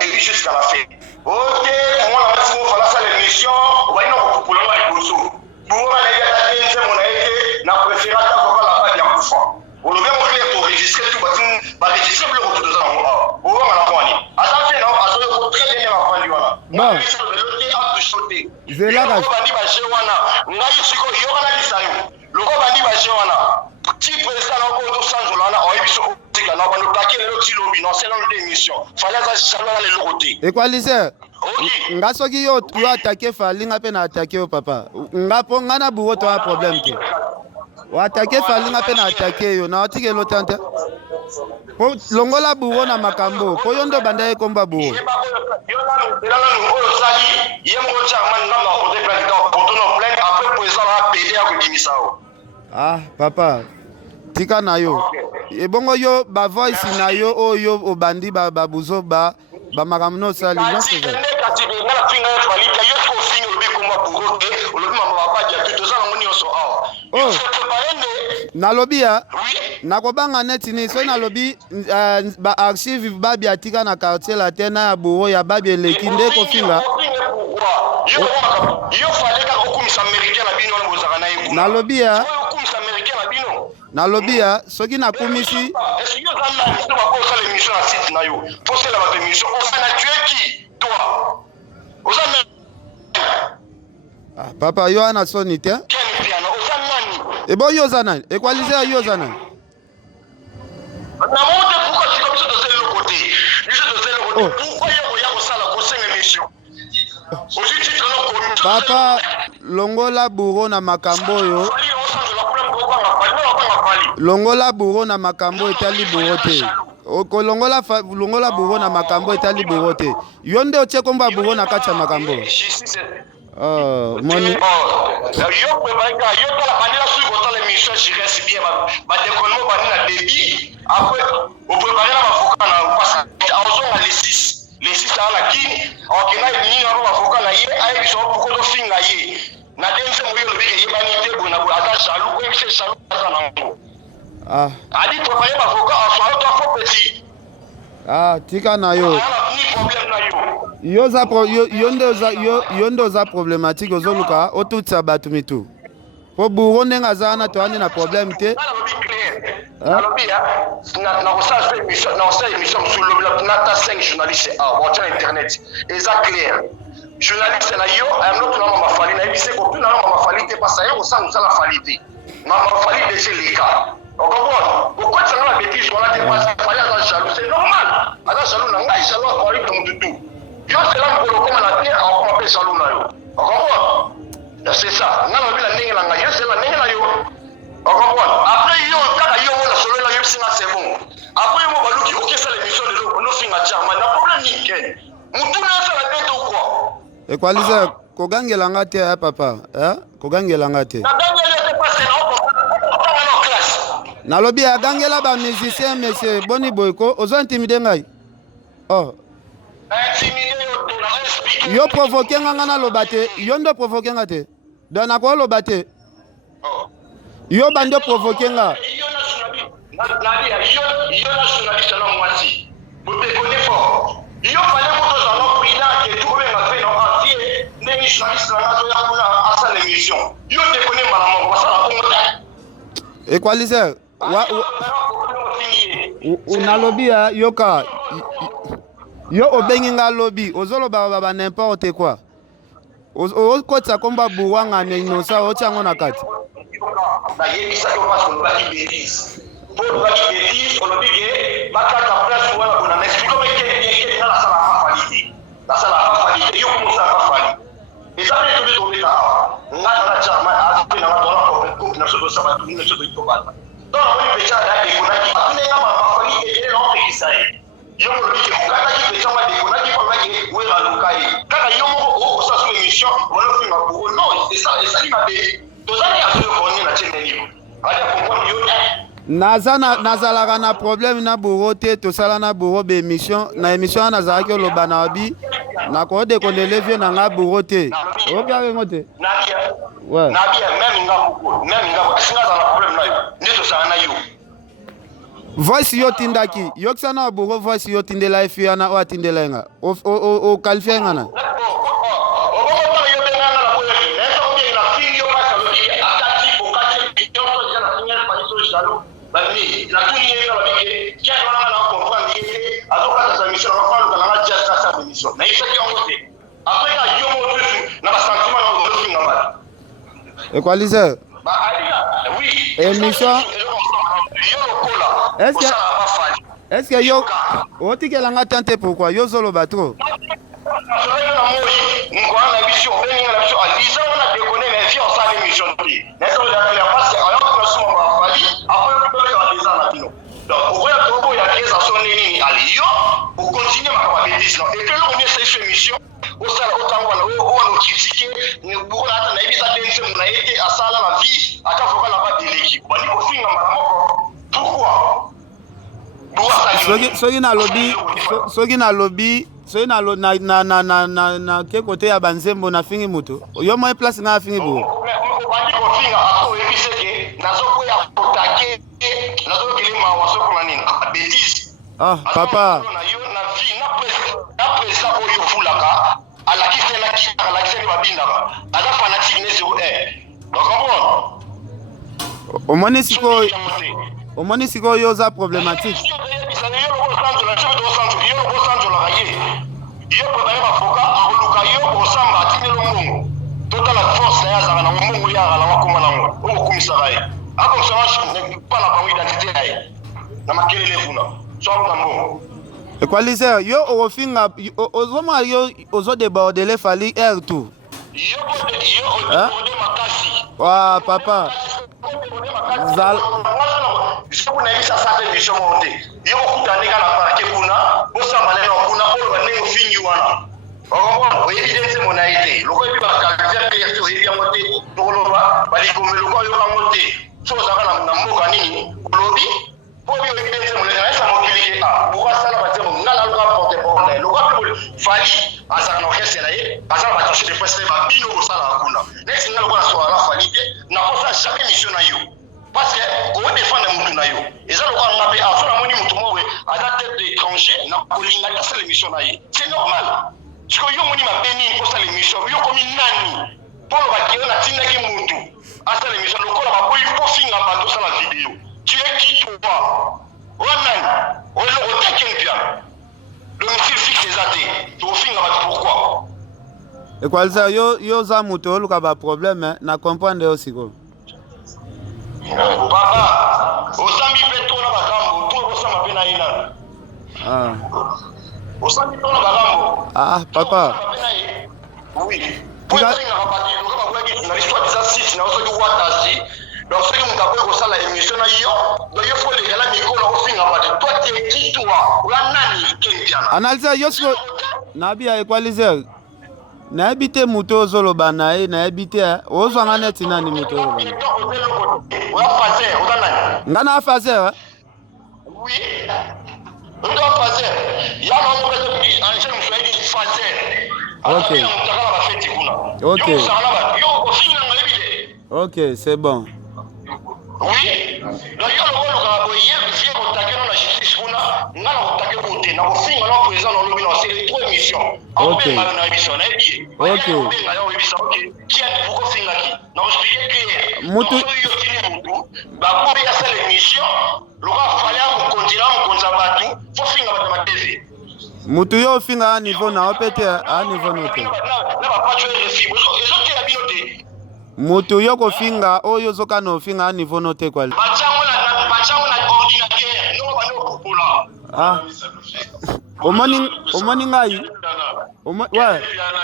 et jusqu'à la fin ok moi la matin fala sa l'émission va ino kupula ma ibuso buwa na ya tatenze mona ete na préférata kwa la pas ya kufa olobe mo clé to registrer tout batin ba registrer le retour de ça o wa na kwani ata fait na azoyo ko très bien ma fandi wala bon zela ka bandi ba jewana ngai siko yokana lisayo loko bandi ba jewana ti président na ko to sanjola na oyibiso tika na bando takele lo ti lobi non c'est dans l'émission fallait ça chaleur le lokote equaliser nga soki yo attaquer falinga pe na attaquer yo papa nga po nga na bureau to a problème te o attaquer falinga pe na attaquer yo na otike lo tante po longola bureau na makambo po yondo banda e komba bureau ah papa tika na yo ebongo yo ba voice na yo oyo obandi ba buzo ba makambo no sali non c'est vrai oh nalobi ya nakobanga neti ni so nalobi ba archive babi atika na quartier la tena ya bureau ya babi eleki nde kofinga nalobi ya soki nakumisi papa yo ana soni te ebo yo za nani equaliser yo za nani papa longola bureau na makambo yo longola bureau na makambo etali bureau te okolongola bureau na makambo etali bureau te yo nde otie komba bureau na kati ya makambo moni yo prepareka yo tala bandela sui kotala émission jiresi bien badekonement bandi na débit après oprepare na bafoka na pasa ozonga les 6 ala kini okena nini na bafoka na ye ayebiso pourquoi tofinga ye na dense moyo lobike yebani te bona ata jaloux ko ebise jaloux ata nango adi prepare bafoka aswalo to fo petit tika na yo yo ndo za problématique ozoluka otutsa bato mitu po bourreau ndenge aza wana toani na problème te nalobi nakosala émission mosusu lobi nata 5 journaliste watia na internet eza clair journaliste na yo ayamnotuna mama fali nayebi se kopina na mama fali te pasa ye kosala mosala fali te mama fali déjà leka okomona okotisanga na bétise wana te pasa fali aza jaloux c'est normal aza jaloux na ngai jaloux akoali to mututu yo sela mokolo okoma na te akokoma mpe jaloux na yo okomona c'est ça nga nalobi na ndenge na ngai yo sela ndenge na yo okomona après yo kaka yo mona solo na yo bisinga c'est bon après yo baluki okesala émission lelo onofinga chama na problème nini ken mutu na yosala bete ou quoi equalizer kogangelanga te ya papa kogangelanga te nalobi agangela bamusicien monsieur boni boyko ozo intimide ngai yo provoke nganga naloba te yo ndo provoke nga te don nakoloba te yo bando provoke nga yo fale moto ozala prudent ke tu obenga fe na entier ndenge journaliste nanga azoya kuna asala émission yo dekone mbala moko basala bongo te equalizer nalobi yoka yo obengi nga lobi ozoloba ba n'importe quoi okotisa komba buwanga na inosa otiango na kati nayebisaki yo parce olobaki bétise po olobaki bétise olobi ke bakata place wana bona na explique omeke nasala afafali te yo komosala afafali eza mpe tobe tobeta awa nga nanga jama ape nanga tona coupe na soto saba tuni na soto itobata donc namoni pecha na dekonaki atunenga mafafali ekele na opekisa ye yo molobi ke okataki pecha ma dekonaki palobaki wera luka ye kaka yo moko okosa so émission onofinga buro non esali mabe tozali azoyo koni na tiene libre alia comprendre yo nazalaka na problème na bourreau te tosala na bourreau bémission na émission wana nazalaki oloba na obi nakodekondele vie na nga bourreau te opiaka yango te voice yo tindaki yokisa na bourreau voice yo tindela efi wana o atindela nga okalifia nga na bami la tuni yeka babike kia wana na comprendre yeke azoka sa mission na kwa na la just sa mission na isa ki ongote après ka yo mo tusu na ba sentiment na ozo singa ba equalizer ba alia oui émission yo lokola est-ce que yo otikela nga tante pourquoi yo zolo ba trop solo na moi ngwana mission beni na mission alisa wana déconner mais fi on sa mission ti na so la parce que alors que nous sommes pas fali après donc okoya tobo ya keza so nini aliyo okontinue makaba bétise non et que là on est cette émission osala otango na o critiquer ni bukona hata na ibisa dense muna yete asala la vie akafoka la ba deleki bani ko finga maramoko pourquoi soki na lobby na ke kote ya banzembo na fingi mutu yo mo place nga fingi bo bani ko finga ato ebiseke nazoko ya potake nazokili mawa soko na nini bétise papa na président oyo fulaka alakiseni babindaka aza fanatique ne 01 donc omoni sikoyo yo oza problématique yo préparé bafoka akoluka yo kosamba atinelo mbongo totala force na ye azaka nango mbongo ye akala wakoma nango okokumisaka ye akomsanga mpana bango identité na ye na makelele kuna so akuta mbongo equalizer yo okofinga ozomona yo ozodebordele fali air tout yo odeborde makasi papa nayebisa sate émission moko te yo kokutandeka na parke kuna osamba neno kuna oloba ndenge ofingi wana okomona oyebi te nzembo na ye te loko yebi bakalvia perte oyebi yango te tokoloba balikomelo ko yokango te so ozalaka na mboka nini olobi po oyebi oyebi te nzembo na yesa mokili ke bokasala banzembo nga naluka porte porte loka mpe fali azalaka na orchestre na ye aza na batension de presse babino kosalaka kuna neti nga lokola soala fali te nakosa jamais mission na yo parce que odefendre mutu na yo eza lokola nga mpe aso namoni mutu mowe aza tête d'étranger na kolinga asala émission na ye c'est normal siko yo moni mabe nini osala émission yo komi nani mpo olobaki yo natindaki mutu asala émission lokola bakoyi kofinga bato osala video tu es qui toi wanani oloko tekempia domicile fixe eza te tofinga bato pourquoi equalizer yo za moto oluka ba problème na comprendre yo siko papa osambi mpe tona bakambo to okosamba mpe na ye nano osambi tona bakambo papa oui poesingaka bati loka bakoyaki na l'histoire disa site na osoki watasi donc soki moto akoki kosala émission na yo donc yo fo lekala mikolo ofinga bati toi te qui toi oya nani kendiana analyse yo siko nabi ya equalizer nayebi te moto ozoloba na ye nayebi te ozwanga neti nani moto ozoloba nga na afaser oui oto afaser yana oyobezo angel mosoyedi faser atakala bafeti kuna yo ofinganga yebi te ok c'est bon oui donc yo lokoluka boye vie kotakeno na justice kuna nga na kotake kote na kofinga na président nolobi na c'est trois émissions akobenga na biso na yebi obenga yo yebisa ok qui est pour kofinga ki na expliquer clair mutu yo tini mutu ba ko ya sala émission loka fallait ko continuer ko konza batu fo finga batu ma TV mutu yo finga a niveau na opete a niveau note na ba pas jouer refi ezo ke la binote mutu yo ko finga oyo zoka no finga a niveau note kwa bachango na ordinateur no ba no kupola omoni ngai ouais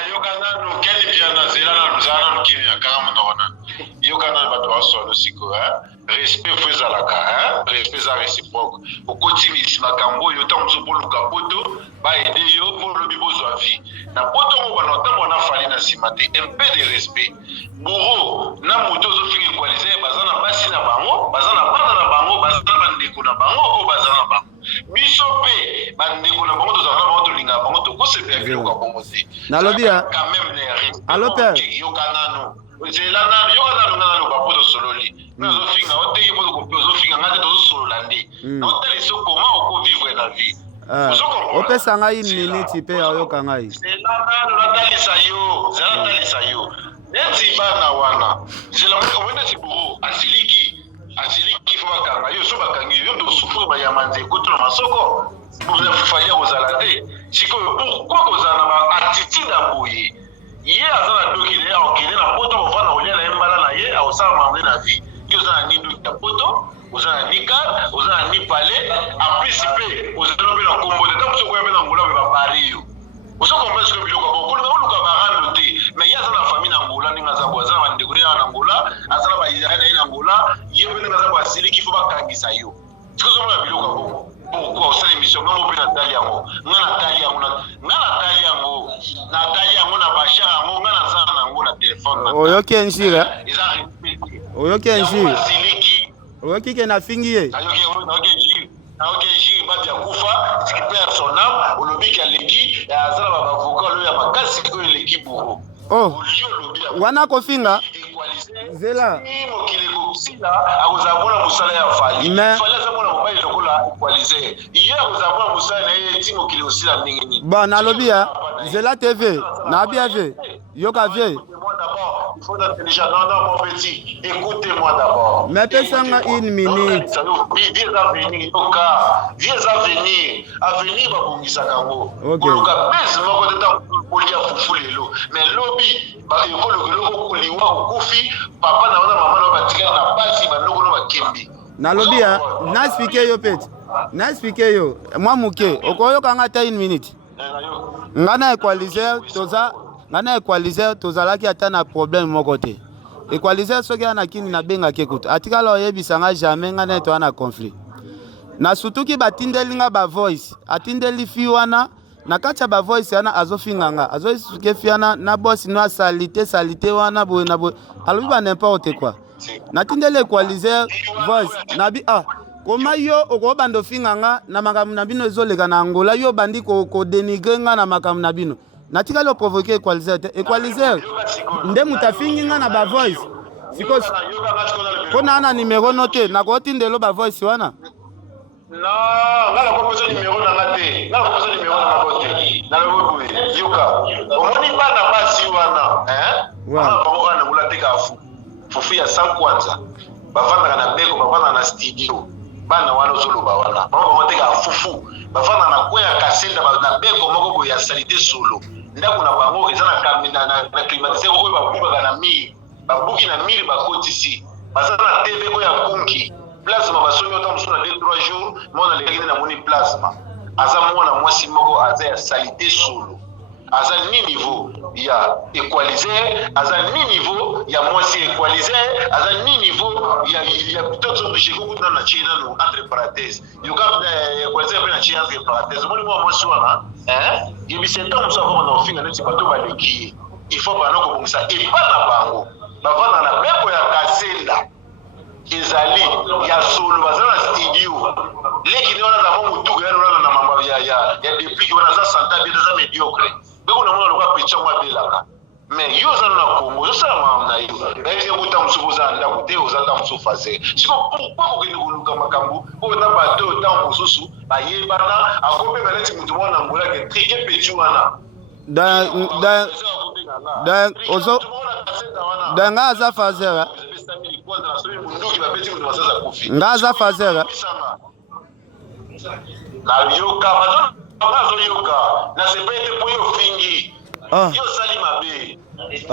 yokana kele biana zelana nzana mkimya kama mnaona yokana bato wasolo siko respect fezalaka respect za réciproque okotimi makambo yo tango zoboluka poto ba aider yo pour le bibozo à vie na poto mo bana tango na fali na simate un peu de respect bourreau na moto zo fingi equaliser bazana basi na bango bazana bana na bango bazana bandeko na bango o bazana bango biso pe bandeko na bango tozala bango tolinga bango tokosepela biloko ya bongo te nalobi quand même ne respect allo père yokanano zelana yokanano ngana loba poto sololi mais ozofinga oteki poto kope ozofinga ngate tozosolola nde na otalisa comment okovivre na vie opesa ngai une minute mpe ayoka ngai natalisa yo neti bana wana omwende tiburu asiliki fo bakanga yo so bakangi yo tosufuri bayama nzeko to na masoko ozafalia kozala te sikoyo pourkui kozala na baattitude ya boye ye aza na doki na ye akokende na poto kovanda kolia na ye mbala na ye akosala mambe na vie yo oza na ni doki ya poto oza na ni kar oza na ni pale aplisi mpe ozala mpe na kombo te ntango sokoya mpe na ngola mpe bapari yo osokomba sikoyo biloko bokolinga oluka barando te mais ye aza na famille na ngola ndenge aza bo aza na bandeko ne na ngola aza na baisrael na ye na ngola ye mpe ndenge aza bo asiliki fo bakangisa yo siko ozomona biloko bongo pourquoi osala émission nga mo mpe natali yango nga natali yango na bashar yango nga naza nango na telefone oyoki enjira eza respecte oyoki enjira asiliki oyoki ke nafingi ye nayoki enjiri bato ya kufa skipere son ame olobiki aleki aza na bavoka oyo ya makasi oyo eleki buro wana kofinga zela mokili ekosila akozala mpona mosala ya fali aza mpona mobali lokola equaliser ye akozala mpona mosala na ye ti mokili ekosila ndenge nini bon nalobi ya zela tv nabia vie yoka vie il faut intelligent. Non, mon petit, écoutez-moi d'abord. Mais pesanga une minute. Viens à venir, viens à venir, babungisa kango. Koluka pèse moko de temps polia fufulelo. Mais lobi, ba ekolo loko kuliwa okufi, papa na maman na batika na basi ba loko no bakembi. Nalobi ya, na expliquer yo peti. Na expliquer yo. Moi muke, okoyoka ngata une minute. Ngana equaliser toza ngana equaliser tozalaki ata na problème moko te. Equaliser soki ana kini na benga kekuta. Atikala oyebisanga jamais ngana to ana conflit. Na sutuki batindeli nga ba voice, atindeli fi wana na kacha ba voice ana azofinganga, azosuke fiana na boss no salite wana boye na boye. Alobi ba n'importe quoi. Na tindeli equaliser voice na bi koma yo okobando finganga na makambo na bino ezoleka na Angola yo bandi ko dénigrer nga na makambo na bino. Natika lo provoquer equaliser nde mutafingi nga na ba voice siko kona ana numéro noté na ko tindelo ba voice wana non ngala ko poser numéro na ngate ngala ko poser numéro na ngate na lo boye yuka omoni bana basi wana wana ba ngana mula teka afu fufu ya 100 kwanza bavanda na beko bavanda na studio bana wana zoloba wana bango moteka fufu bavanda na kwea kasenda na beko moko ya salite solo ndako na bango ezana kamina na climatiser ko babuka na mi babuki na miri bakotisi basana TV ko ya kunki plasma basoni otam suna 2-3 jours mona lekine na moni plasma aza mwana mwasi moko aza ya salite solo aza ni niveau ya équaliser aza ni niveau ya mwasi équaliser aza ni niveau ya toto de chego kuna na china no entre parenthèses yoka équaliser pe na china entre parenthèses moni mwasi wana yebisenta musa ko na ofinga neti bato baleki il faut bana ko bongisa e bana bango bavana na beko ya kasenda ezali ya solo bazana studio leki ni wana za mutuga yana na mambo ya depuis wana za santa bien za mediocre beko na mwana kwa picha mwa belaka mais yo za na Congo yo sa mamna yo baye buta musubuza nda kuteo za ta musufaze siko pourquoi ko kende kuluka makambu o na bato ta mususu baye bana akope baleti mutu mwana ngola ke trike petu wana ozo ngaza fazera ngaza fazera na yoka bazo yoka na sepete po yo fingi yo sali mabe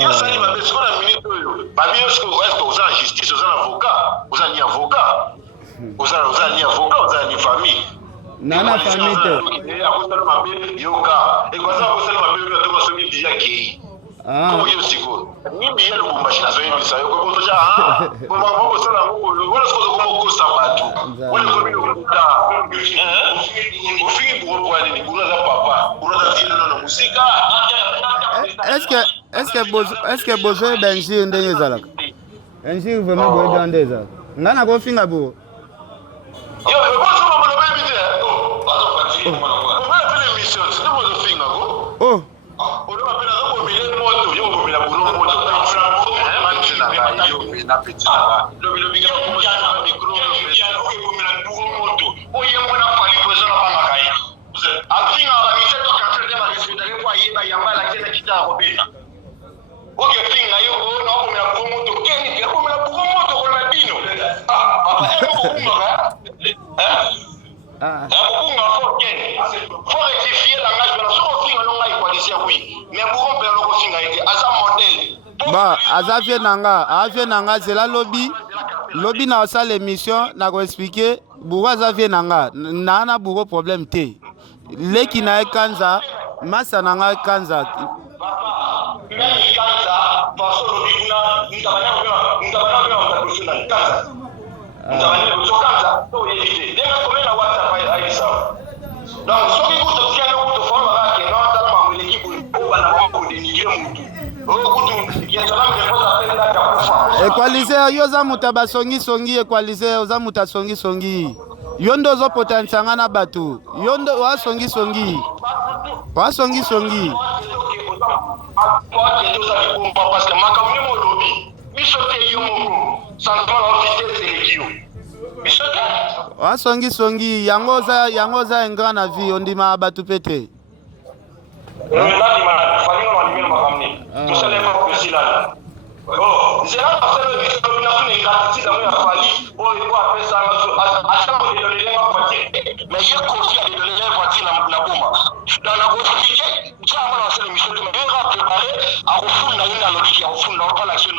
yo sali mabe siko na minute oyo babi yo siko est oza justice oza avocat oza ni avocat oza ni avocat oza ni famille nana famille te akosala mabe yoka ekwaza akosala mabe yo to masomi biya kei ko yo siko ni biya lo bomba shina zoyi bisa yo ko toja ko ma ko sala ngo wala siko ko ko sabatu wala ko bino kuta ofingi buro kwa nini buro za papa buro za zile na musika est-ce que besoin d'enjeu ndenge zalaka enjeu vraiment boy dandeza ngana ko finga bo yo bozo mo lo baby te bazo pati mo ba pele mission c'est mo finga go oh o lo pele zo ko mile moto yo ko mila bulo moto na yo na petit lo binga ko mo na micro ya ko mila bulo moto o ye mo na fali ko zo na panga kai afinga la mise to ka frente ma respecter kwa yeba yamba la kena kita ko beta o ke finga yo no ko mila bulo moto keni ko mila bulo moto ko na bino papa e ko kunga kunga fo keni fo rectifier langage na so finga no ngai kwa disia oui mais bu ko pe no ko finga ite asa model ba azavie nanga zela lobi na osala émission na ko expliquer bugo azavie nanga na bugo problème te leki na ekanza masa nanga ekanza equaliser yo za muta basongi equaliser oza muta songi yo ndo zo potensianga na bato yo ndo wa songi parce que makamune mo lobi bisote yo moko sentiment la officiel selekio bisote wa songi yango za engra na vie ondima bato pete c'est là que c'est le discrimination et gratitude à Fali pour appeler ça à chaque fois de donner les voitures mais il y a confié à donner les voitures dans la bombe dans la confiance ça va lancer l'émission mais on va préparer à refondre une logique à refondre pas l'action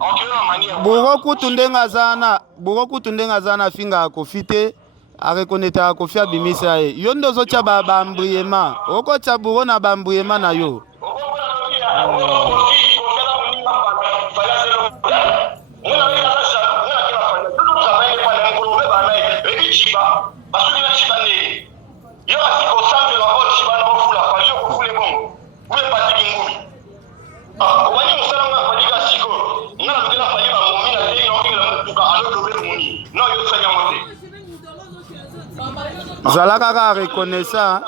en quelle manière bugo kutundenga zana finga kofite a reconnaître kofi abimisa yo ndo zo tia ba mbriema oko tia bugo na ba mbriema na yo zala kaka reconnaissant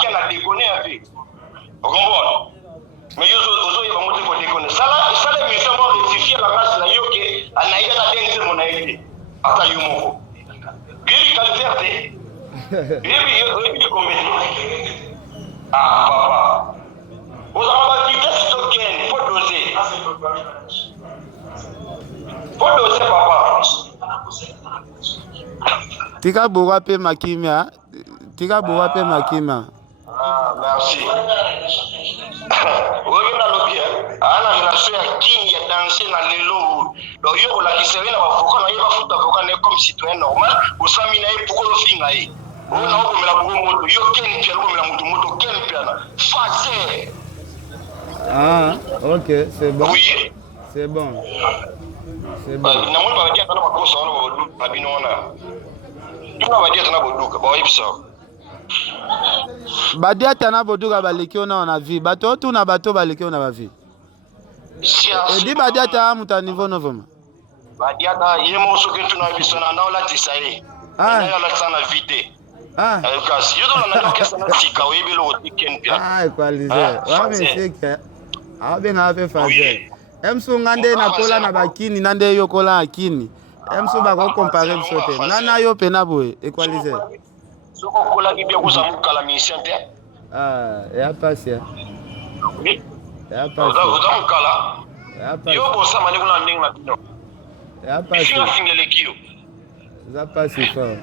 qui a déconné un peu. Vous comprenez? Mais yo ozo yeba moto ko déconner. Ça mission va rectifier la race na yo que anaïga na dense mon aïe. Ata yo moko. Bibi calverte. Bibi combien? Ah papa. Vous avez dit que c'est ok, faut doser. Faut doser papa. Tika Boura pe Makimia. Tika Boura pe Makima. Ah, merci. Oui, on a le bien. On a la soeur qui a dansé dans les lots. Donc, il y a la qui serait là, avocat, il va foutre avocat comme citoyen normal. Au Samina, pourquoi le fingaï? On a eu la moto, il y a quel piano, la moto, quel piano. Facile. Ah, ok, c'est bon. Oui. C'est bon. C'est bon. Non, on va dire que on va ça, tu vas dire que on va ça. Badia tana boduga baleki ona na vie. Bato tu na bato baleki ona ba vie. Et dit badia ta muta niveau novema. Badia da yemo so que tu na bisona na la tisaye. Ah. Na la sana vite. Ah. Kasi yo do na ka sana sika we bilo tiken pia. Ah, equaliser. Wa meseke. Ah ben a fait fazer. Emso ngande na kola na bakini nande yo kola akini. Emso ba ko comparer bisote. Nana yo pena boy equaliser. Soko kola ki bien ko sa mukala mission te. Ah, ya passe. Oui. Ya passe. Oda mukala. Ya passe. Yo bo sa mali kuna nding na bino. Ya passe. Fina fingele kiyo. Ya passe fort.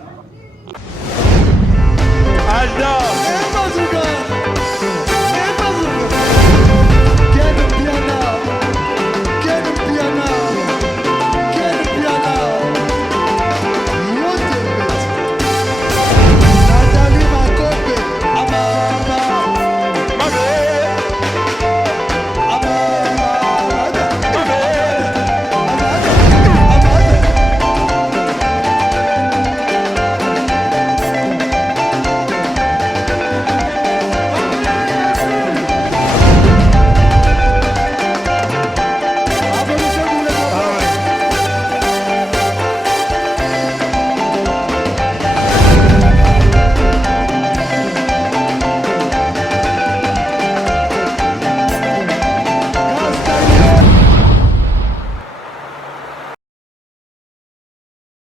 Adore.